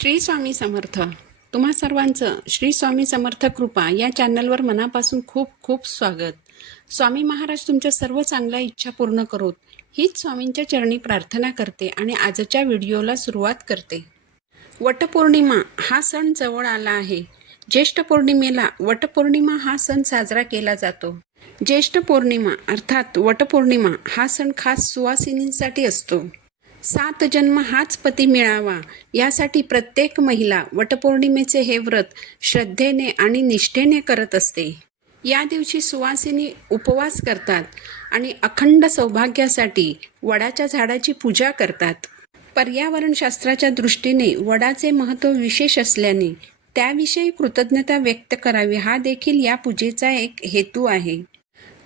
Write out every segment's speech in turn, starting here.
श्री स्वामी समर्थ. तुम्हा सर्वांचं श्री स्वामी समर्थ कृपा या चॅनलवर मनापासून खूप खूप स्वागत. स्वामी महाराज तुमच्या सर्व चांगल्या इच्छा पूर्ण करोत. हीच स्वामींच्या चरणी प्रार्थना करते आणि आजच्या व्हिडिओला सुरुवात करते. वटपौर्णिमा हा सण जवळ आला आहे. ज्येष्ठ पौर्णिमेला वटपौर्णिमा हा सण साजरा केला जातो. ज्येष्ठ पौर्णिमा अर्थात वटपौर्णिमा हा सण खास सुवासिनींसाठी असतो. सात जन्म हाच पती मिळावा यासाठी प्रत्येक महिला वटपौर्णिमेचे हे व्रत श्रद्धेने आणि निष्ठेने करत असते. या दिवशी सुवासिनी उपवास करतात आणि अखंड सौभाग्यासाठी वडाच्या झाडाची पूजा करतात. पर्यावरणशास्त्राच्या दृष्टीने वडाचे महत्त्व विशेष असल्याने त्याविषयी कृतज्ञता व्यक्त करावी हा देखील या पूजेचा एक हेतू आहे.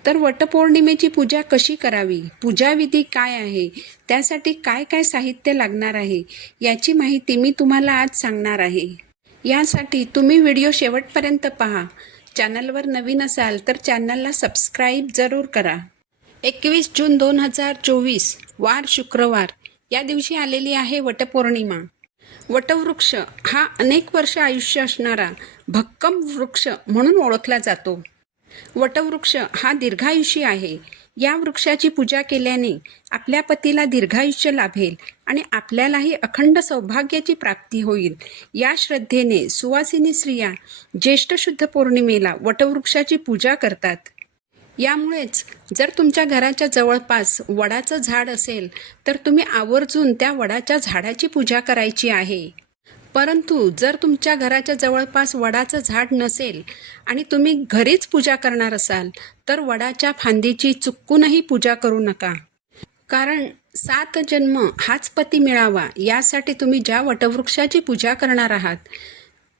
तर वटपौर्णिमेची पूजा कशी करावी? पूजाविधी काय आहे? त्यासाठी काय काय साहित्य लागणार आहे? याची माहिती मी तुम्हाला आज सांगणार आहे. यासाठी तुम्ही व्हिडिओ शेवटपर्यंत पहा. चॅनलवर नवीन असाल तर चॅनलला सबस्क्राईब जरूर करा. एकवीस जून दोन हजार चोवीस वार शुक्रवार. या दिवशी आलेली आहे वटपौर्णिमा. वटवृक्ष हा अनेक वर्ष आयुष्य असणारा भक्कम वृक्ष म्हणून ओळखला जातो. वटवृक्ष हा दीर्घायुषी आहे. या वृक्षाची पूजा केल्याने आपल्या पतीला दीर्घायुष्य लाभेल आणि आपल्यालाही अखंड सौभाग्याची प्राप्ती होईल. या श्रद्धेने सुवासिनी स्त्रिया ज्येष्ठ शुद्ध पौर्णिमेला वटवृक्षाची पूजा करतात. यामुळेच जर तुमच्या घराच्या जवळपास वडाचं झाड असेल तर तुम्ही आवर्जून त्या वडाच्या झाडाची पूजा करायची आहे. परंतु जर तुमच्या घराच्या जवळपास वडाचं झाड नसेल आणि तुम्ही घरीच पूजा करणार असाल तर वडाच्या फांदीची चुकूनही पूजा करू नका. कारण सात जन्म हाच पती मिळावा यासाठी तुम्ही ज्या वटवृक्षाची पूजा करणार आहात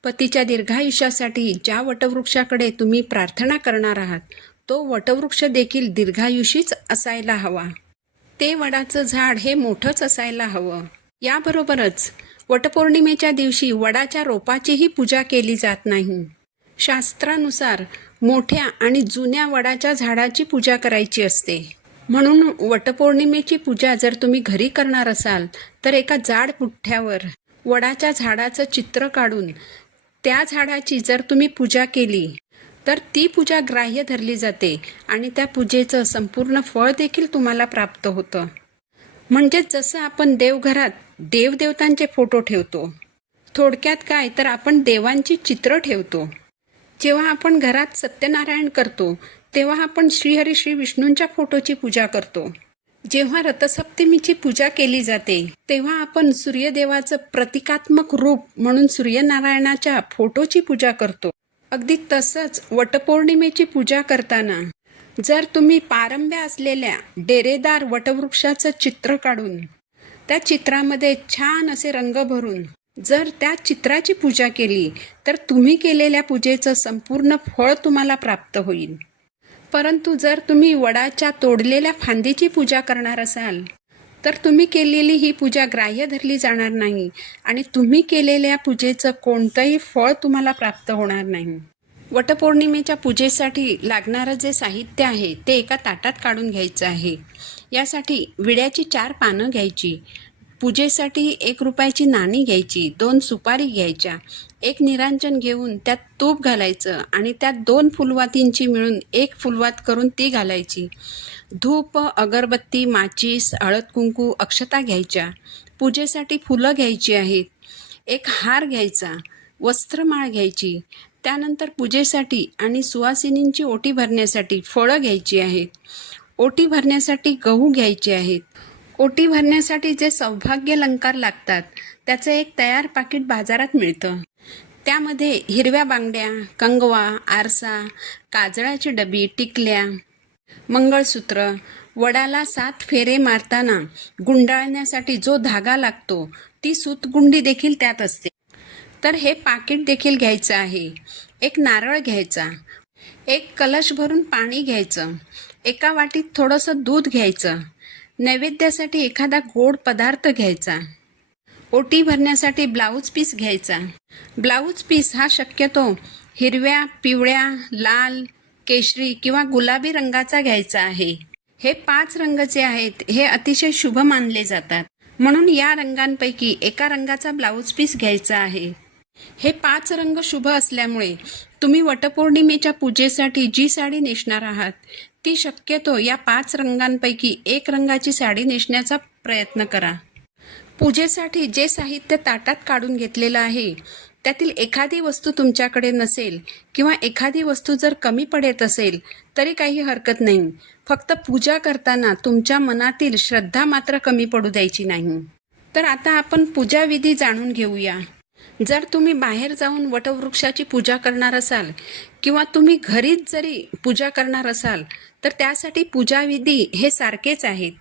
पतीच्या दीर्घायुष्यासाठी ज्या वटवृक्षाकडे तुम्ही प्रार्थना करणार आहात तो वटवृक्ष देखील दीर्घायुषीच असायला हवा. ते वडाचं झाड हे मोठंच असायला हवं. याबरोबरच वटपौर्णिमेच्या दिवशी वडाच्या रोपाचीही पूजा केली जात नाही. शास्त्रानुसार मोठ्या आणि जुन्या वडाच्या झाडाची पूजा करायची असते. म्हणून वटपौर्णिमेची पूजा जर तुम्ही घरी करणार असाल तर एका जाड पुठ्ठ्यावर वडाच्या झाडाचं चित्र काढून त्या झाडाची जर तुम्ही पूजा केली तर ती पूजा ग्राह्य धरली जाते आणि त्या पूजेचं संपूर्ण फळ देखील तुम्हाला प्राप्त होतं. म्हणजेच जसं आपण देवघरात देवदेवतांचे फोटो ठेवतो. थोडक्यात काय तर आपण देवांची चित्र ठेवतो. जेव्हा आपण घरात सत्यनारायण करतो तेव्हा आपण श्रीहरी श्री विष्णूंच्या फोटोची पूजा करतो. जेव्हा रथसप्तमीची पूजा केली जाते तेव्हा आपण सूर्यदेवाचं प्रतिकात्मक रूप म्हणून सूर्यनारायणाच्या फोटोची पूजा करतो. अगदी तसंच वटपौर्णिमेची पूजा करताना जर तुम्ही पारंब्या असलेल्या डेरेदार वटवृक्षाचं चित्र काढून त्या चित्रामध्ये छान असे रंग भरून जर त्या चित्राची पूजा केली तर तुम्ही केलेल्या पूजेचं संपूर्ण फळ तुम्हाला प्राप्त होईल. परंतु जर तुम्ही वडाच्या तोडलेल्या फांदीची पूजा करणार असाल तर तुम्ही केलेली ही पूजा ग्राह्य धरली जाणार नाही आणि तुम्ही केलेल्या पूजेचं कोणतंही फळ तुम्हाला प्राप्त होणार नाही. वटपौर्णिमेच्या पूजेसाठी लागणारं जे साहित्य आहे ते एका ताटात काढून घ्यायचं आहे. यासाठी विड्याची चार पानं घ्यायची पूजेसाठी एक रुपयाची नाणी घ्यायची दोन सुपारी घ्यायच्या एक निरांजन घेऊन त्यात तूप घालायचं आणि त्यात दोन फुलवातींची मिळून एक फुलवात करून ती घालायची. धूप अगरबत्ती माचीस हळद कुंकू अक्षता घ्यायच्या. पूजेसाठी फुलं घ्यायची आहेत. एक हार घ्यायचा वस्त्रमाळ घ्यायची. त्यानंतर पूजेसाठी आणि सुवासिनींची ओटी भरण्यासाठी फळं घ्यायची आहेत. ओटी भरण्यासाठी गहू घ्यायचे आहेत. ओटी भरण्यासाठी जे सौभाग्य अलंकार लागतात त्याचं एक तयार पाकिट बाजारात मिळतं. त्यामध्ये हिरव्या बांगड्या कंगवा आरसा काजळाची डबी टिकल्या मंगळसूत्र वडाला सात फेरे मारताना गुंडाळण्यासाठी जो धागा लागतो ती सूतगुंडी देखील त्यात असते. तर हे पाकिट देखील घ्यायचं आहे. एक नारळ घ्यायचा एक कलश भरून पाणी घ्यायचं. एका वाटीत थोडंसं दूध घ्यायचं. नैवेद्यासाठी एखादा गोड पदार्थ घ्यायचा. ओटी भरण्यासाठी ब्लाऊज पीस घ्यायचा. ब्लाऊज पीस हा शक्यतो हिरव्या पिवळ्या लाल केशरी किंवा गुलाबी रंगाचा घ्यायचा आहे. हे पाच रंग जे आहेत हे अतिशय शुभ मानले जातात. म्हणून या रंगांपैकी एका रंगाचा ब्लाऊज पीस घ्यायचा आहे. हे पाच रंग शुभ असल्यामुळे तुम्ही वटपौर्णिमेच्या पूजेसाठी जी साडी नेसणार आहात ती शक्यतो या पाच रंगांपैकी एक रंगाची साडी नेसण्याचा प्रयत्न करा. पूजेसाठी जे साहित्य ताटात काढून घेतलेलं आहे त्यातील एखादी वस्तू तुमच्याकडे नसेल किंवा एखादी वस्तू जर कमी पडत असेल तरी काही हरकत नाही. फक्त पूजा करताना तुमच्या मनातील श्रद्धा मात्र कमी पडू द्यायची नाही. तर आता आपण पूजाविधी जाणून घेऊया. जर तुम्ही बाहेर जाऊन वटवृक्षाची पूजा करणार असाल किंवा तुम्ही घरीच जरी पूजा करणार असाल तर त्यासाठी पूजाविधी हे सारखेच आहेत.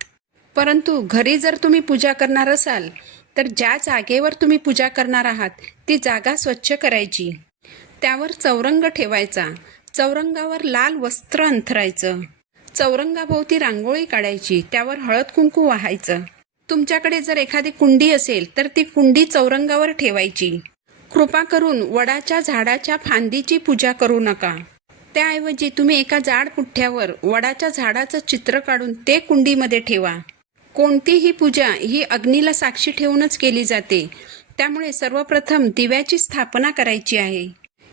परंतु घरी जर तुम्ही पूजा करणार असाल तर ज्या जागेवर तुम्ही पूजा करणार आहात ती जागा स्वच्छ करायची. त्यावर चौरंग ठेवायचा. चौरंगावर लाल वस्त्र अंथरायचं. चौरंगाभोवती रांगोळी काढायची. त्यावर हळद कुंकू वाहायचं. तुमच्याकडे जर एखादी कुंडी असेल तर ती कुंडी चौरंगावर ठेवायची. कृपा करून वडाच्या झाडाच्या फांदीची पूजा करू नका. त्याऐवजी तुम्ही एका जाड पुठ्ठ्यावर वडाच्या झाडाचं चित्र काढून ते कुंडीमध्ये ठेवा. कोणतीही पूजा ही अग्नीला साक्षी ठेवूनच केली जाते. त्यामुळे सर्वप्रथम दिव्याची स्थापना करायची आहे.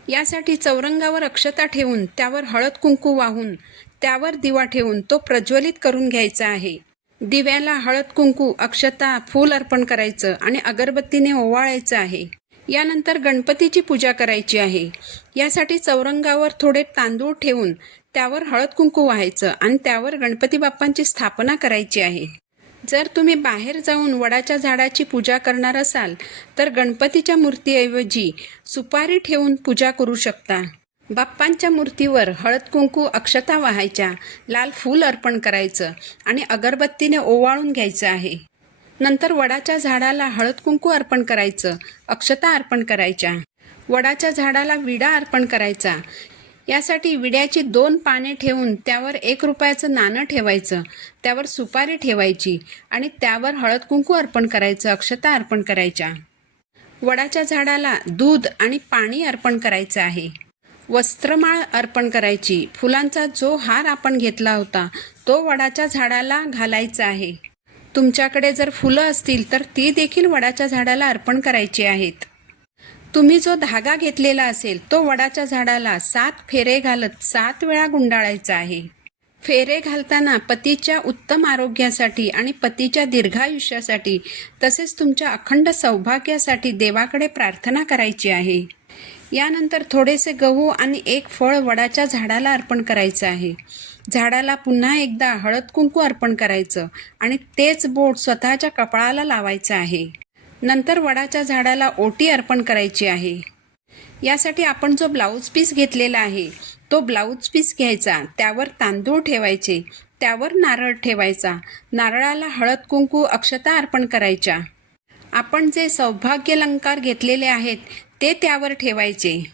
यासाठी चौरंगावर अक्षता ठेवून त्यावर हळद कुंकू वाहून त्यावर दिवा ठेवून तो प्रज्वलित करून घ्यायचा आहे. दिव्याला हळद कुंकू अक्षता फूल अर्पण करायचं आणि अगरबत्तीने ओवाळायचं आहे. यानंतर गणपतीची पूजा करायची आहे. यासाठी चौरंगावर थोडे तांदूळ ठेवून त्यावर हळद कुंकू व्हायचं आणि त्यावर गणपती बाप्पांची स्थापना करायची आहे. जर तुम्ही बाहेर जाऊन वडाच्या झाडाची पूजा करणार असाल तर गणपतीच्या मूर्तीऐवजी सुपारी ठेवून पूजा करू शकता. बाप्पांच्या मूर्तीवर हळद कुंकू अक्षता वाहायच्या लाल फूल अर्पण करायचं आणि अगरबत्तीने ओवाळून घ्यायचं आहे. नंतर वडाच्या झाडाला हळद कुंकू अर्पण करायचं अक्षता अर्पण करायच्या. वडाच्या झाडाला विडा अर्पण करायचा. यासाठी विड्याची दोन पाने ठेवून त्यावर एक रुपयाचं नाणं ठेवायचं त्यावर सुपारी ठेवायची आणि त्यावर हळद कुंकू अर्पण करायचं अक्षता अर्पण करायच्या. वडाच्या झाडाला दूध आणि पाणी अर्पण करायचं आहे. वस्त्रमाळ अर्पण करायची. फुलांचा जो हार आपण घेतला होता तो वडाच्या झाडाला घालायचा आहे. तुमच्याकडे जर फुलं असतील तर ती देखील वडाच्या झाडाला अर्पण करायची आहेत. तुम्ही जो धागा घेतलेला असेल तो वडाच्या झाडाला सात फेरे घालत सात वेळा गुंडाळायचा आहे. फेरे घालताना पतीच्या उत्तम आरोग्यासाठी आणि पतीच्या दीर्घायुष्यासाठी तसेच तुमच्या अखंड सौभाग्यासाठी देवाकडे प्रार्थना करायची आहे. यानंतर थोडेसे गहू आणि एक फळ वडाच्या झाडाला अर्पण करायचं आहे. झाडाला पुन्हा एकदा हळद कुंकू अर्पण करायचं आणि तेच बोट स्वतःच्या कपाळाला लावायचं आहे. नंतर वडाच्या झाडाला ओटी अर्पण करायची आहे. यासाठी आपण जो ब्लाऊज पीस घेतलेला आहे तो ब्लाऊज पीस घ्यायचा त्यावर तांदूळ ठेवायचे त्यावर नारळ ठेवायचा नारळाला हळद कुंकू अक्षता अर्पण करायच्या. आपण जे सौभाग्यलंकार घेतलेले आहेत ते त्यावर ठेवायचे.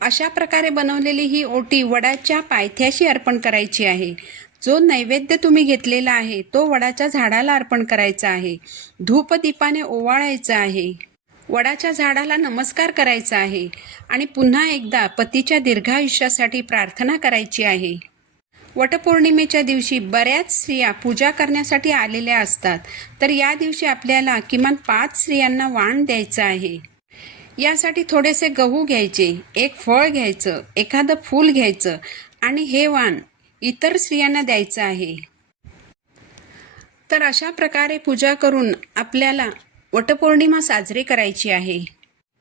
अशा प्रकारे बनवलेली ही ओटी वडाच्या पायथ्याशी अर्पण करायची आहे. जो नैवेद्य तुम्ही घेतलेला आहे तो वडाच्या झाडाला अर्पण करायचा आहे. धूपदीपाने ओवाळायचं आहे. वडाच्या झाडाला नमस्कार करायचा आहे. आणि पुन्हा एकदा पतीच्या दीर्घायुष्यासाठी प्रार्थना करायची आहे. वटपौर्णिमेच्या दिवशी बऱ्याच स्त्रिया पूजा करण्यासाठी आलेल्या असतात. तर या दिवशी आपल्याला किमान पाच स्त्रियांना वाण द्यायचं आहे. यासाठी थोडेसे गहू घ्यायचे एक फळ घ्यायचं एखादं फूल घ्यायचं आणि हे वाण इतर स्त्रियांना द्यायचं आहे. तर अशा प्रकारे पूजा करून आपल्याला वटपौर्णिमा साजरी करायची आहे.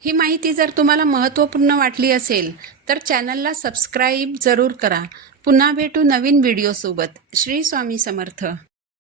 ही माहिती जर तुम्हाला महत्त्वपूर्ण वाटली असेल तर चॅनलला सबस्क्राईब जरूर करा. पुन्हा भेटू नवीन व्हिडिओसोबत श्री स्वामी समर्थ.